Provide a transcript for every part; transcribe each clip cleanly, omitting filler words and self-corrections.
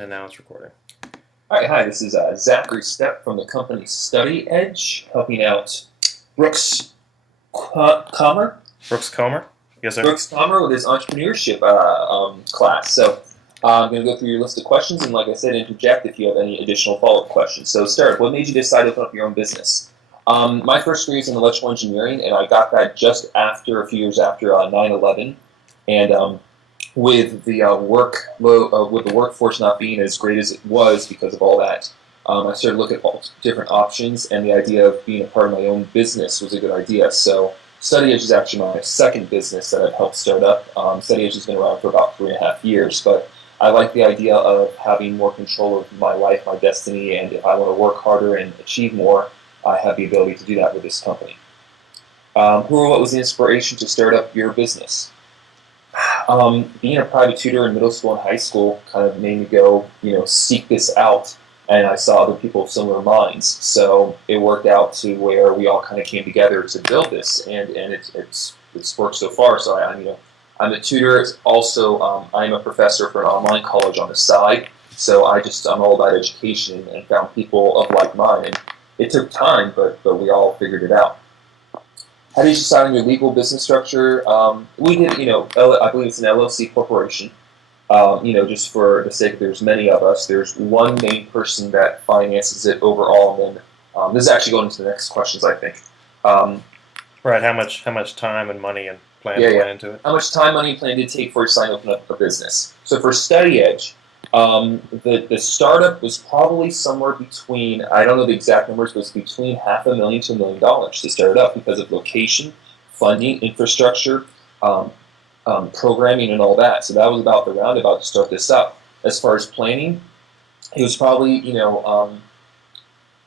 And now it's recording. All right, hi, this is Zachary Stepp from the company Study Edge, helping out Brooks Comer. Brooks Comer? Yes, sir. Brooks Comer with his entrepreneurship class. So I'm going to go through your list of questions, and like I said, interject if you have any additional follow-up questions. So start, what made you decide to open up your own business? My first degree is in electrical engineering, and I got that just after, a few years after 9/11. And with the with the workforce not being as great as it was because of all that, I started looking at all different options, and the idea of being a part of my own business was a good idea. So Study Edge is actually my second business that I've helped start up. Study Edge has been around for about 3.5 years, but I like the idea of having more control of my life, my destiny, and if I want to work harder and achieve more, I have the ability to do that with this company. Who or what was the inspiration to start up your business? Being a private tutor in middle school and high school kind of made me go, seek this out, and I saw other people of similar minds. So it worked out to where we all kind of came together to build this, and it's worked so far. So I'm a tutor. Also, I'm a professor for an online college on the side. So I'm all about education and found people of like mind. And it took time, but we all figured it out. How did you decide on your legal business structure? We did, I believe it's an LLC corporation. Just for the sake of there's many of us, there's one main person that finances it overall, and then this is actually going into the next questions, I think. Right. How much time and money and planning went into it? How much time, money, and plan did it take for you to open up a business? So for Study Edge, the startup was probably somewhere between, I don't know the exact numbers, but it was between $500,000 to $1 million to start it up because of location, funding, infrastructure, programming, and all that. So that was about the roundabout to start this up. As far as planning, it was probably,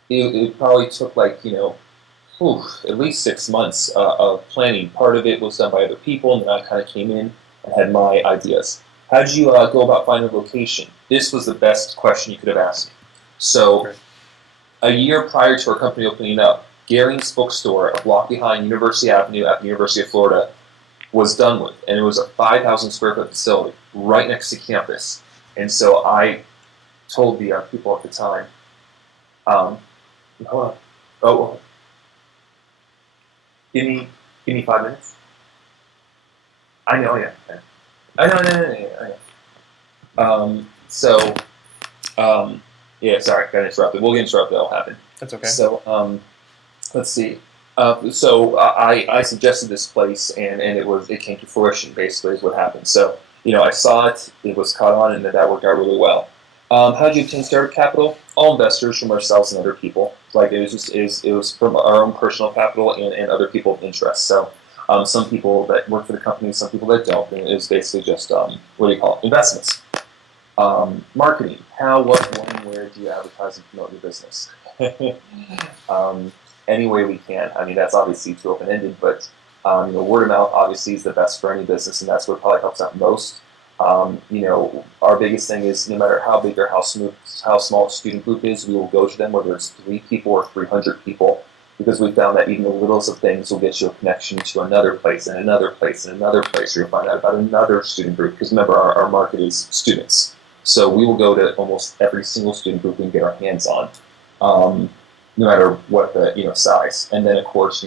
it probably took at least 6 months of planning. Part of it was done by other people, and then I kind of came in and had my ideas. How did you go about finding a location? This was the best question you could have asked me. So, a year prior to our company opening up, Garing's bookstore, a block behind University Avenue at the University of Florida, was done with, and it was a 5,000 square foot facility right next to campus. And so I told the people at the time, hold on, give me 5 minutes. I know, yeah. I know. Sorry, got interrupted. We'll get interrupted. That'll happen. That's okay. So, let's see. I suggested this place, and it came to fruition. Basically, is what happened. So, I saw it. It was caught on, and that worked out really well. How did you obtain startup capital? All investors from ourselves and other people. It was from our own personal capital and other people of interest. So. Some people that work for the company, some people that don't, and it was basically just, investments. Marketing. How, what, when, where do you advertise and promote your business? Any way we can. I mean, that's obviously too open-ended, but word of mouth obviously is the best for any business, and that's what probably helps out most. Our biggest thing is no matter how big or how small a student group is, we will go to them, whether it's 3 people or 300 people. Because we found that even the littlest of things will get you a connection to another place and another place and another place, or you'll find out about another student group. Because remember, our market is students. So we will go to almost every single student group we can get our hands on, no matter what the size. And then, of course,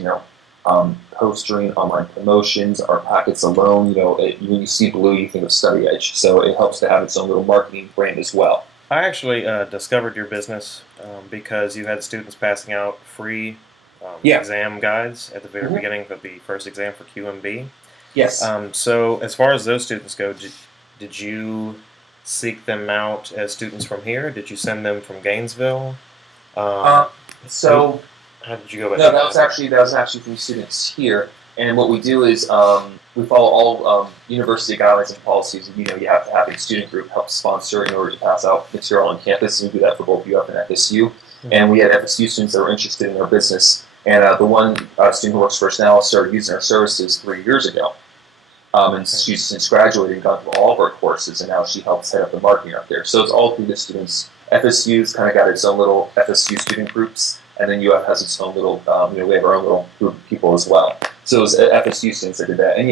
postering, online promotions, our packets alone, when you see blue, you think of Study Edge. So it helps to have its own little marketing brand as well. I actually discovered your business because you had students passing out free exam guides at the very beginning of the first exam for QMB. Yes. So as far as those students go, did you seek them out as students from here? Did you send them from Gainesville? How did you go about that? No, that was actually from students here. And what we do is we follow all university guidelines and policies. You have to have a student group help sponsor in order to pass out material on campus. And we do that for both UF and FSU. Mm-hmm. And we had FSU students that were interested in our business. And the one student who works for us now started using our services 3 years ago. And she's since graduated and gone through all of our courses, and now she helps head up the marketing up there. So it's all through the students. FSU's kind of got its own little FSU student groups, and then UF has its own little, we have our own little group of people as well. So it was FSU students that did that. And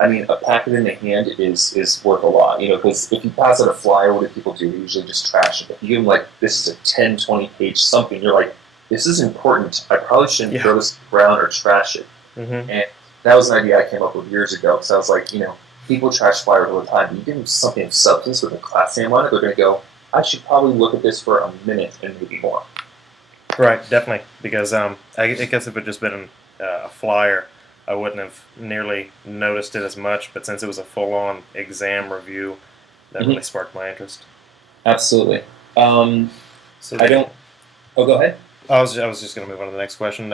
I mean, a packet in the hand is worth a lot, because if you pass out a flyer, what do people do? They usually just trash it. If you give them, like, this is a 10, 20-page something, you're like, this is important. I probably shouldn't throw this around or trash it. Mm-hmm. And that was an idea I came up with years ago, because I was like, people trash flyers all the time. You give them something of substance with a class name on it, they're going to go, I should probably look at this for a minute and maybe more. Right, definitely. Because I guess if it had just been a flyer, I wouldn't have nearly noticed it as much. But since it was a full-on exam review, that really sparked my interest. Absolutely. So I don't. Oh, go ahead. I was just going to move on to the next question.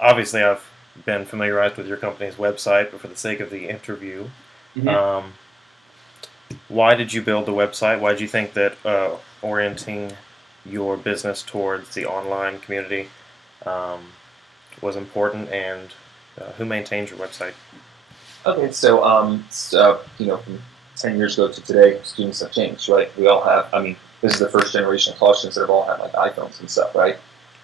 Obviously, I've been familiarized with your company's website, but for the sake of the interview, why did you build the website? Why did you think that orienting your business towards the online community was important, and who maintains your website? Okay, so from 10 years ago to today, students have changed, right? We all have. I mean, this is the first generation of college students that have all had like iPhones and stuff, right?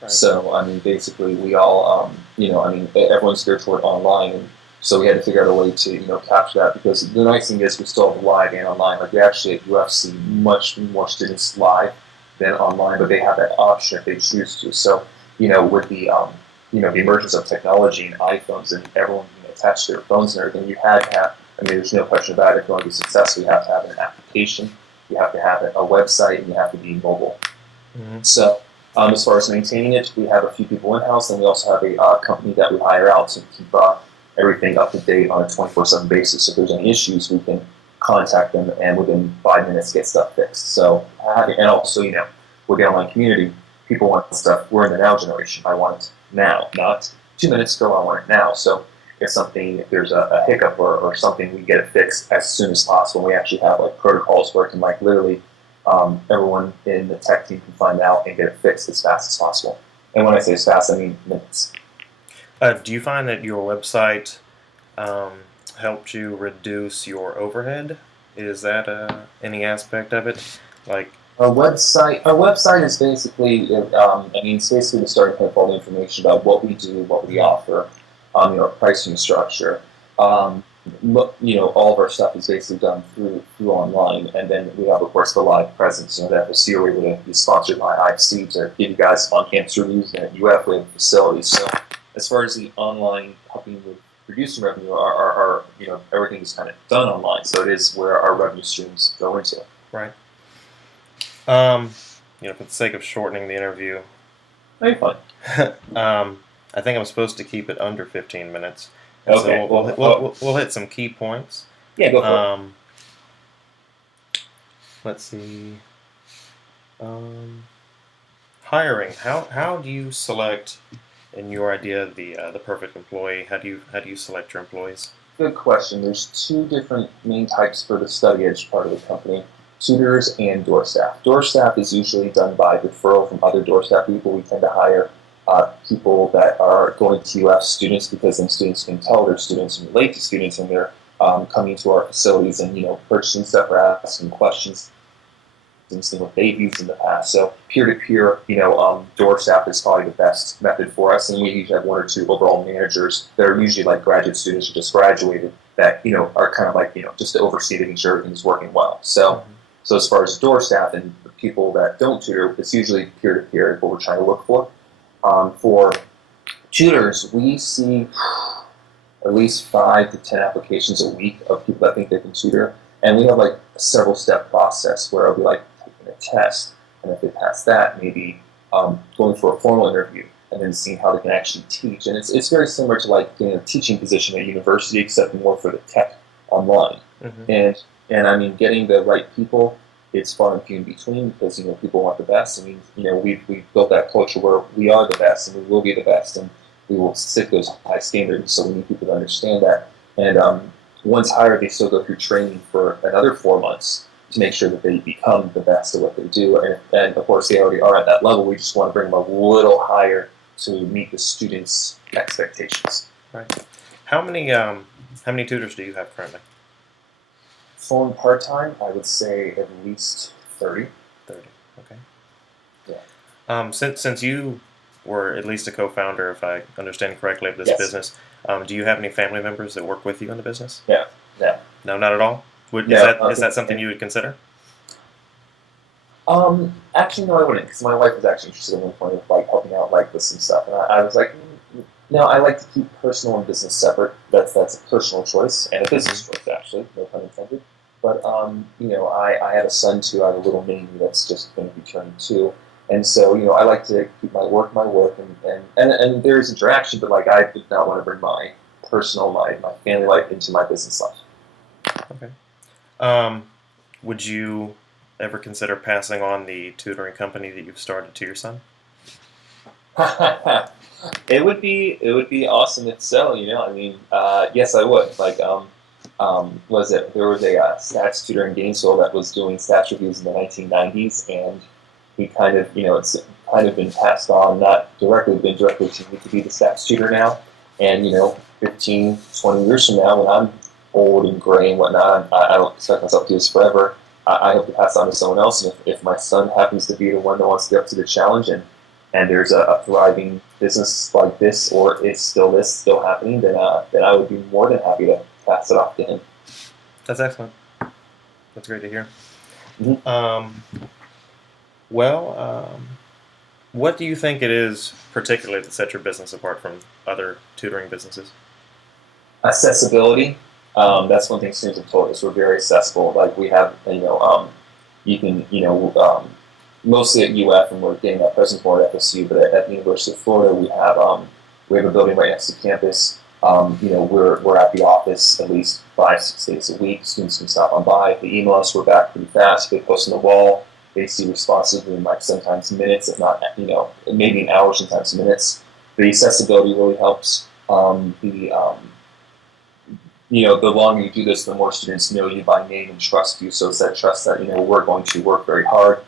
So, I mean, basically, we all, everyone's geared toward online, and so we had to figure out a way to, capture that, because the nice thing is we still have live and online. Like, we actually at UF see much more students live than online, but they have that option if they choose to. So, with the emergence of technology and iPhones and everyone being attached to their phones and everything, you had to have, there's no question about it, if you want to be successful, you have to have an application, you have to have a website, and you have to be mobile. Mm-hmm. So, as far as maintaining it, we have a few people in-house, and we also have a company that we hire out to keep everything up to date on a 24/7 basis. So if there's any issues, we can contact them and within 5 minutes get stuff fixed. So, and also, with the online community, people want stuff. We're in the now generation. I want it now, not 2 minutes ago. I want it now. So if there's a hiccup or something, we get it fixed as soon as possible. We actually have like protocols where it can like literally everyone in the tech team can find out and get it fixed as fast as possible. And when I say as fast, I mean minutes. Do you find that your website helped you reduce your overhead? Is that any aspect of it? Like Our website is basically, it's basically the starting point for all the information about what we do, what we offer, our pricing structure. All of our stuff is basically done through online, and then we have, of course, the live presence. That this year we're able to be sponsored by IFC to give you guys on-campus reviews, and at UF we have facilities. So, as far as the online helping with producing revenue, our everything is kind of done online. So it is where our revenue streams go into. Right. For the sake of shortening the interview, Very fun. I think I'm supposed to keep it under 15 minutes. Okay. So we'll hit some key points. Yeah, go for it. Let's see. Hiring. How do you select, in your idea, the perfect employee? How do you select your employees? Good question. There's two different main types for the study edge part of the company: tutors and door staff. Door staff is usually done by referral from other door staff people. We tend to hire people that are going to UF students, because then students can tell their students and relate to students, and they're coming to our facilities and purchasing stuff or asking questions and seeing what they've used in the past. So peer-to-peer, door staff is probably the best method for us, and we usually have one or two overall managers that are usually like graduate students who just graduated that are kind of like just to oversee making sure everything's working well. So as far as door staff and the people that don't tutor, it's usually peer-to-peer is what we're trying to look for. For tutors, we see at least 5 to 10 applications a week of people that think they can tutor, and we have like a several step process where it'll be like taking a test, and if they pass that, maybe going for a formal interview, and then seeing how they can actually teach. And it's very similar to like getting a teaching position at university, except more for the tech online. And I mean, getting the right people, it's far and few in between, because people want the best. I mean, we've built that culture where we are the best and we will be the best, and we will set those high standards. So we need people to understand that. And once hired, they still go through training for another 4 months to make sure that they become the best at what they do. And of course, they already are at that level. We just want to bring them a little higher to meet the students' expectations. Right. How many tutors do you have currently? Full and part-time, I would say at least 30. 30, okay. Yeah. Since you were at least a co-founder, if I understand correctly, of this Yes. business, Do you have any family members that work with you in the business? Yeah. No. No, not at all. Is No. that something you would consider? Actually, no, I wouldn't, because my wife was actually interested in one point of like helping out like with some stuff, and I was like, no, I like to keep personal and business separate. That's a personal choice and a business choice, actually, no pun intended. But I have a son too. I have a little mini that's just going to be turning 2, and so I like to keep my work, and there's interaction, but like I did not want to bring my personal, my family life into my business life. Okay. Would you ever consider passing on the tutoring company that you've started to your son? It would be awesome if so. I mean, yes, I would. Like, was it? There was a stats tutor in Gainesville that was doing stats reviews in the 1990s, and he kind of, it's kind of been passed on, not directly, been directly to me to be the stats tutor now. And 15, 20 years from now, when I'm old and gray and whatnot, I don't expect myself to do this forever. I hope to pass it on to someone else. And if my son happens to be the one that wants to get up to the challenge, and there's a thriving business like this, or is still happening, then I would be more than happy to pass it off to him. That's excellent. That's great to hear. Mm-hmm. What do you think it is particularly that sets your business apart from other tutoring businesses? Accessibility. That's one thing students have told us. We're very accessible. Like we have, you can, mostly at UF, and we're getting that present for at FSU, but at the University of Florida, we have a building right next to campus. We're at the office at least 5-6 days a week. Students can stop on by. They email us. We're back pretty fast. They post on the wall. They see responses in like sometimes minutes, if not maybe an hour, sometimes minutes. The accessibility really helps. The longer you do this, the more students know you by name and trust you. So it's that trust that we're going to work very hard.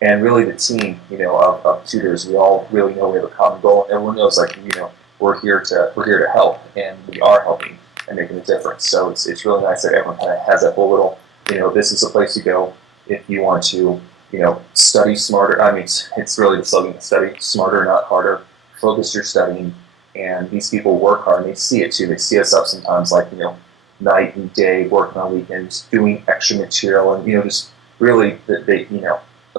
And really the team, of tutors, we all really know we have a common goal. Everyone knows, like, we're here to help, and we are helping and making a difference. So it's really nice that everyone kind of has that whole little, this is a place to go if you want to, study smarter. I mean, it's really the slogan: study smarter, not harder. Focus your studying, and these people work hard, and they see it too. They see us up sometimes, like night and day, working on weekends, doing extra material, and just really,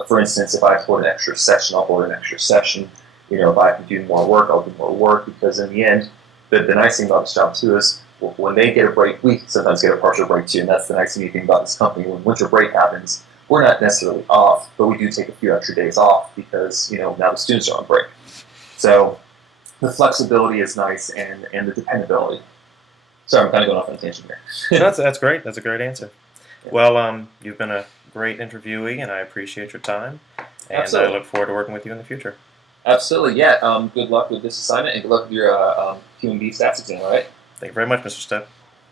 for instance, if I afford an extra session, I'll afford an extra session. If I can do more work, I'll do more work, because in the end, the nice thing about this job too is when they get a break, we sometimes get a partial break too, and that's the nice thing about this company. When winter break happens, we're not necessarily off, but we do take a few extra days off because now the students are on break. So the flexibility is nice, and the dependability. Sorry, I'm kind of going off on a tangent here. That's great. That's a great answer. Yeah. Well, you've been a great interviewee, and I appreciate your time. And Absolutely. I look forward to working with you in the future. Absolutely, yeah. Good luck with this assignment, and good luck with your QMB stats exam, all right? Thank you very much, Mr. Stepp.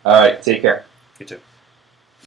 All right, take care. You too.